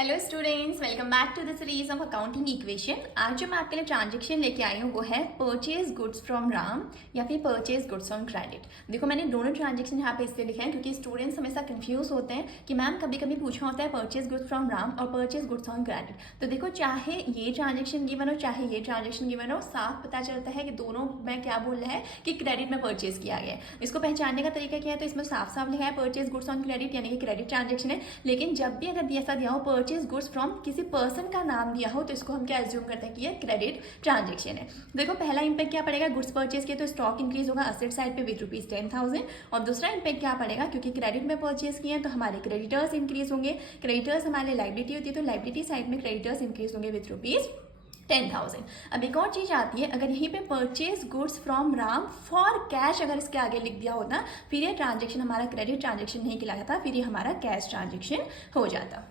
Hello students, welcome back to the series of accounting equation. आज जो मैं आपके लिए ट्रांजेक्शन लेके आई हूँ वो है परचेज गुड्स फ्रॉम राम या फिर परचेज गुड्स ऑन क्रेडिट। देखो, मैंने दोनों ट्रांजेक्शन यहाँ पे इसलिए लिखे हैं क्योंकि स्टूडेंट्स हमेशा कंफ्यूज होते हैं कि मैम कभी कभी पूछा होता है परचेज गुड्स फ्रॉम राम और परचेज गुड्स ऑन क्रेडिट। तो देखो, चाहे ये ट्रांजेक्शन गिवन हो चाहे ये ट्रांजेक्शन गिवन हो, साफ पता चलता है कि दोनों में क्या बोल रहा है कि क्रेडिट में परचेज किया गया है। इसको पहचानने का तरीका क्या है, तो इसमें साफ साफ लिखा है परचेज गुड्स ऑन क्रेडिट, यानी कि क्रेडिट ट्रांजेक्शन है। लेकिन जब भी अगर ऐसा दिया हो परचेज गुड्स फ्रॉम किसी पर्सन का नाम दिया हो तो इसको हम क्या एज्यूम करते हैं कि ये क्रेडिट ट्रांजेक्शन है। देखो, पहला इंपैक्ट क्या पड़ेगा, गुड्स परचेज किए तो स्टॉक इंक्रीज होगा असेट साइड पे विद ₹10,000। और दूसरा इंपैक्ट क्या पड़ेगा, क्योंकि क्रेडिट में परचेज किए हैं तो हमारे क्रेडिटर्स इंक्रीज होंगे। क्रेडिटर्स हमारे लाइबिलिटी होती है तो लाइबिलिटी साइड में क्रेडिटर्स इंक्रीज होंगे विद ₹10,000। अब एक और चीज आती है, अगर यहीं पे purchase goods from Ram for cash अगर इसके आगे लिख दिया होता फिर ये ट्रांजेक्शन हमारा क्रेडिट ट्रांजेक्शन नहीं कहलाता, फिर ये हमारा कैश ट्रांजेक्शन हो जाता।